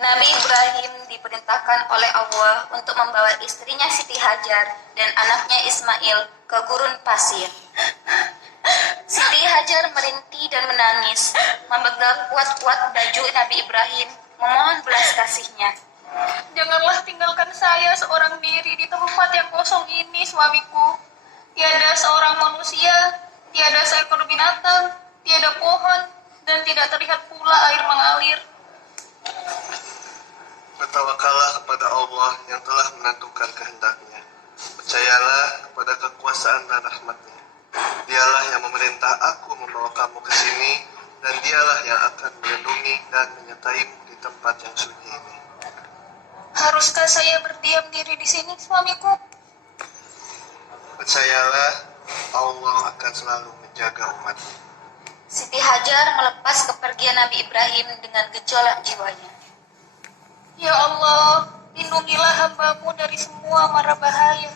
Nabi Ibrahim diperintahkan oleh Allah untuk membawa istrinya Siti Hajar dan anaknya Ismail ke gurun pasir. Siti Hajar merintih dan menangis, memegang kuat-kuat baju Nabi Ibrahim, memohon belas kasihnya. Janganlah tinggalkan saya seorang diri di tempat yang kosong ini, suamiku. Tiada seorang manusia, tiada seekor binatang, tiada pohon, dan tidak terlihat pula air mengalir. Bertawakallah kepada Allah yang telah menentukan kehendaknya. Percayalah kepada kekuasaan dan rahmatnya. Dialah yang memerintah aku membawa kamu ke sini, dan dialah yang akan melindungi dan menyertaimu di tempat yang sunyi ini. Haruskah saya berdiam diri di sini, suamiku? Percayalah, Allah akan selalu menjaga umatnya. Siti Hajar melepas kepergian Nabi Ibrahim dengan gejolak jiwanya. Ya Allah, lindungilah hamba-Mu dari semua mara bahaya.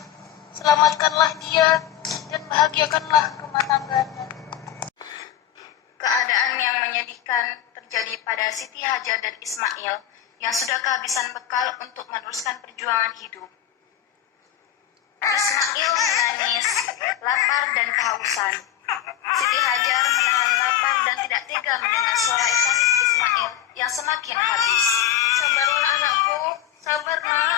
Selamatkanlah dia dan bahagiakanlah rumah tangganya. Keadaan yang menyedihkan terjadi pada Siti Hajar dan Ismail yang sudah kehabisan bekal untuk meneruskan perjuangan hidup. Ismail menangis, lapar dan kehausan. Siti Hajar menahan lapar dan tidak tega mendengar suara tangis Ismail yang semakin habis. Sabarlah anakku, sabar nak.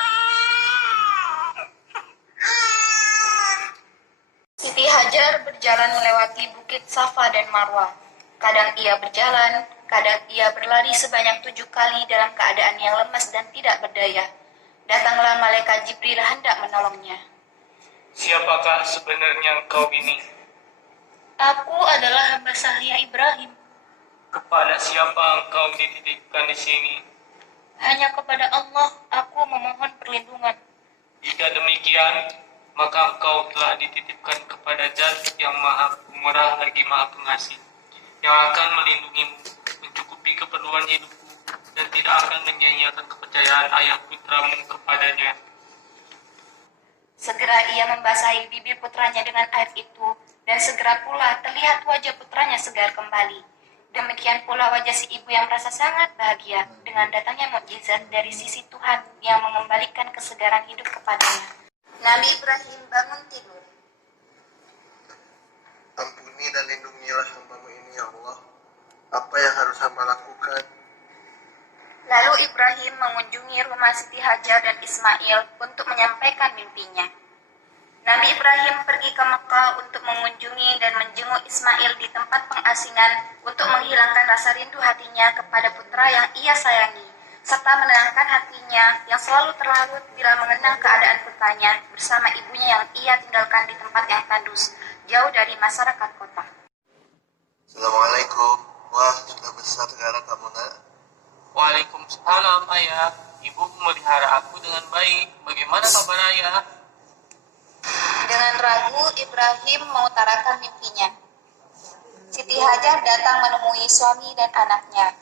Siti Hajar berjalan melewati bukit Safa dan Marwah. Kadang ia berjalan, kadang ia berlari sebanyak 7 kali dalam keadaan yang lemas dan tidak berdaya. Datanglah malaikat Jibril hendak menolongnya. Siapakah sebenarnya engkau ini? Aku adalah hamba sahaya Ibrahim. Kepada siapa engkau dititipkan di sini? Hanya kepada Allah aku memohon perlindungan. Jika demikian, maka engkau telah dititipkan kepada Zat yang Maha Pemurah lagi Maha Pengasih, yang akan melindungimu, mencukupi keperluan hidupmu, dan tidak akan menyia-nyiakan kepercayaan ayah putramu kepadanya. Segera ia membasahi bibir putranya dengan air itu, dan segera pula terlihat wajah putranya segar kembali. Demikian pula wajah si ibu yang merasa sangat bahagia dengan datangnya mukjizat dari sisi Tuhan yang mengembalikan kesegaran hidup kepadanya. Nabi Ibrahim bangun tidur. Ampuni dan lindungilah hamba-Mu ini, ya Allah. Apa yang harus hamba lakukan? Lalu Ibrahim mengunjungi rumah Siti Hajar dan Ismail untuk menyampaikan mimpinya. Nabi Ibrahim pergi ke Mekah untuk mengunjungi dan menjenguk Ismail di tempat pengasingan untuk menghilangkan rasa rindu hatinya kepada putra yang ia sayangi, serta menenangkan hatinya yang selalu terlarut bila mengenang keadaan putranya bersama ibunya yang ia tinggalkan di tempat yang tandus, jauh dari masyarakat kota. Assalamualaikum. Wah, sudah besar sekarang kamu, nak. Waalaikumsalam, ayah. Ibu memelihara aku dengan baik. Bagaimana kabar ayah? Dengan ragu, Ibrahim mengutarakan mimpinya. Siti Hajar datang menemui suami dan anaknya.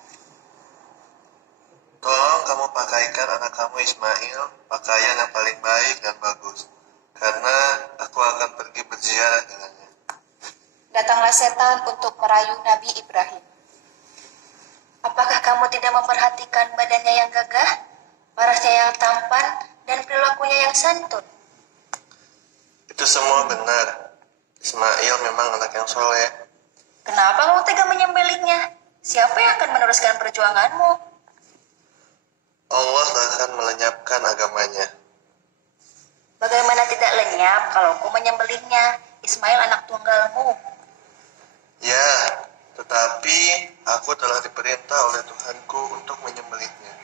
Tolong kamu pakaikan anak kamu Ismail pakaian yang paling baik dan bagus, karena aku akan pergi berziarah dengannya. Datanglah setan untuk merayu Nabi Ibrahim. Apakah kamu tidak memperhatikan badannya yang gagah, parasnya yang tampan, dan perilakunya yang santun? Itu semua benar. Ismail memang anak yang soleh. Kenapa kamu tega menyembelihnya? Siapa yang akan meneruskan perjuanganmu? Allah akan melenyapkan agamanya. Bagaimana tidak lenyap kalau kau menyembelihnya? Ismail anak tunggalmu. Ya, tetapi aku telah diperintah oleh Tuhanku untuk menyembelihnya.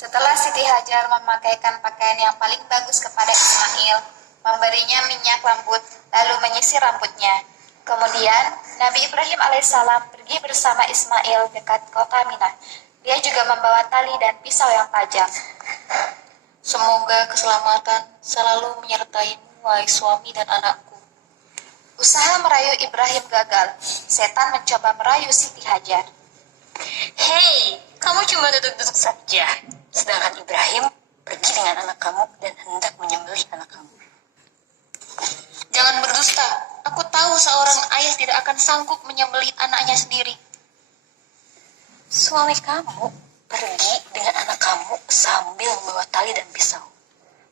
Setelah Siti Hajar memakaikan pakaian yang paling bagus kepada Ismail, memberinya minyak rambut, lalu menyisir rambutnya. Kemudian, Nabi Ibrahim alaihissalam pergi bersama Ismail dekat kota Minah. Dia juga membawa tali dan pisau yang tajam. Semoga keselamatan selalu menyertaimu, wahai suami dan anakku. Usaha merayu Ibrahim gagal. Setan mencoba merayu Siti Hajar. Hei, kamu cuma duduk-duduk saja. Sedangkan Ibrahim pergi dengan anak kamu dan hendak menyembelih anak kamu. Jangan berdusta. Aku tahu seorang ayah tidak akan sanggup menyembelih anaknya sendiri. Suami kamu pergi dengan anak kamu sambil membawa tali dan pisau.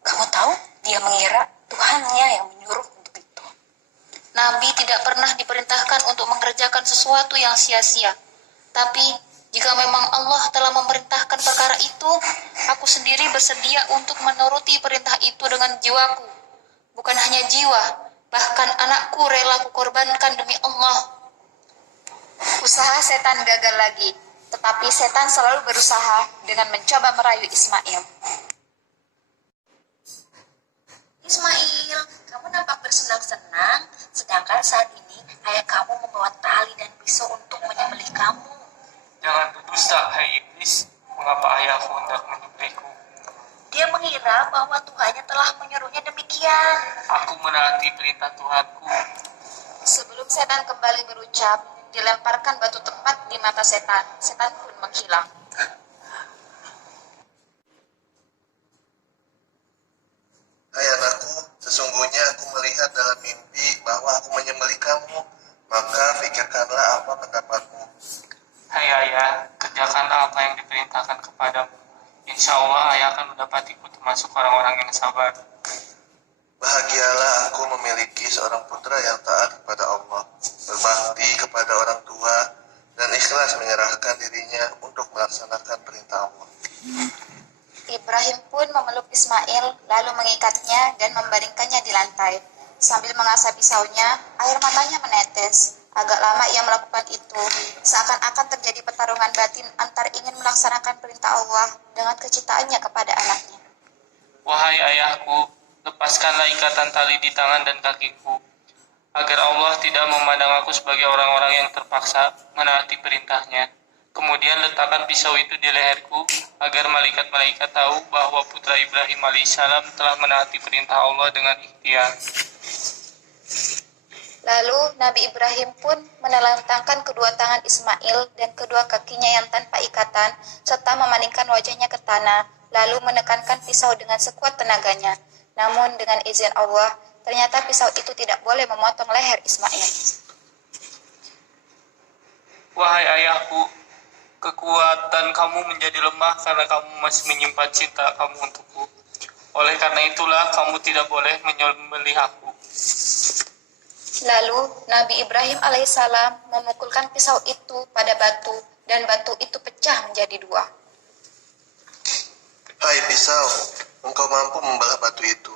Kamu tahu dia mengira Tuhannya yang menyuruh untuk itu. Nabi tidak pernah diperintahkan untuk mengerjakan sesuatu yang sia-sia. Tapi, jika memang Allah telah memerintahkan perkara itu, aku sendiri bersedia untuk menuruti perintah itu dengan jiwaku. Bukan hanya jiwa, bahkan anakku rela kukorbankan demi Allah. Usaha setan gagal lagi, tetapi setan selalu berusaha dengan mencoba merayu Ismail. Ismail, kamu nampak bersenang-senang, sedangkan saat ini ayah kamu membawa tali dan pisau untuk menyembelih kamu. Jangan berdusta, hai iblis. Mengapa ayahku hendak menyembelihku? Dia mengira bahwa Tuhannya telah menyuruhnya demikian. Aku menaati perintah Tuhanku. Sebelum setan kembali berucap, dilemparkan batu tepat di mata setan. Setan pun menghilang. Hai anakku, sesungguhnya aku melihat dalam mimpi bahwa aku menyembelih kamu. Maka pikirkanlah apa pendapatmu. Hai ayah, kerjakanlah apa yang diperintahkan kepadamu. Insya Allah ayah akan mendapatiku termasuk orang-orang yang sabar. Bahagialah aku memiliki seorang putra yang taat kepada Allah, berbakti kepada orang tua, dan ikhlas menyerahkan dirinya untuk melaksanakan perintah Allah. Ibrahim pun memeluk Ismail, lalu mengikatnya dan membaringkannya di lantai. Sambil mengasah pisaunya, air matanya menetes. Agak lama ia melakukan itu, seakan-akan terjadi pertarungan batin antara ingin melaksanakan perintah Allah dengan kecintaannya kepada anaknya. Wahai ayahku, lepaskanlah ikatan tali di tangan dan kakiku, agar Allah tidak memandang aku sebagai orang-orang yang terpaksa menaati perintahnya. Kemudian letakkan pisau itu di leherku, agar malaikat-malaikat tahu bahwa putra Ibrahim alaihissalam telah menaati perintah Allah dengan ikhtiar. Lalu Nabi Ibrahim pun menelentangkan kedua tangan Ismail dan kedua kakinya yang tanpa ikatan, serta memalingkan wajahnya ke tanah, lalu menekankan pisau dengan sekuat tenaganya. Namun dengan izin Allah, ternyata pisau itu tidak boleh memotong leher Ismail. Wahai ayahku, kekuatan kamu menjadi lemah karena kamu masih menyimpan cinta kamu untukku. Oleh karena itulah kamu tidak boleh menyembelih aku. Lalu Nabi Ibrahim alaihissalam memukulkan pisau itu pada batu, dan batu itu pecah menjadi dua. Hai pisau, engkau mampu membelah batu itu.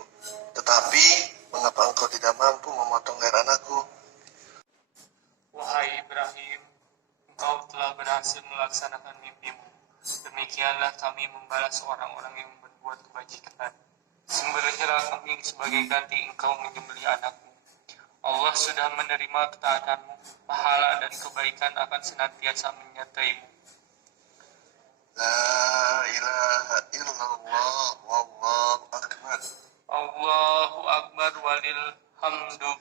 Tetapi, mengapa engkau tidak mampu memotong leher anakku? Wahai Ibrahim, engkau telah berhasil melaksanakan mimpimu. Demikianlah kami membalas orang-orang yang berbuat kebajikan. Sembelihlah kambing sebagai ganti engkau menyembelih anakmu. Allah sudah menerima ketaatanmu, pahala dan kebaikan akan senantiasa menyertaimu. La ilaha illallah wallahu akbar. Allahu Akbar walil hamdu.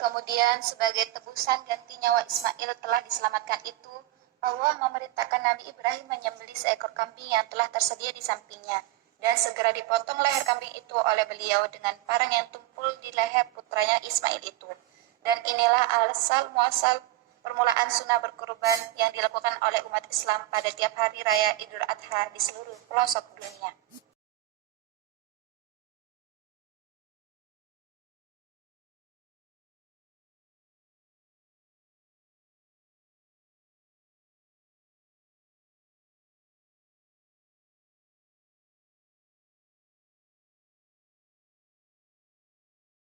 Kemudian sebagai tebusan ganti nyawa Ismail telah diselamatkan itu, Allah memerintahkan Nabi Ibrahim menyembelih seekor kambing yang telah tersedia di sampingnya, dan segera dipotong leher kambing itu oleh beliau dengan parang yang tumpul di leher putranya Ismail itu. Dan inilah al-asal muasal permulaan sunnah berkurban yang dilakukan oleh umat Islam pada tiap hari raya Idul Adha di seluruh pelosok dunia.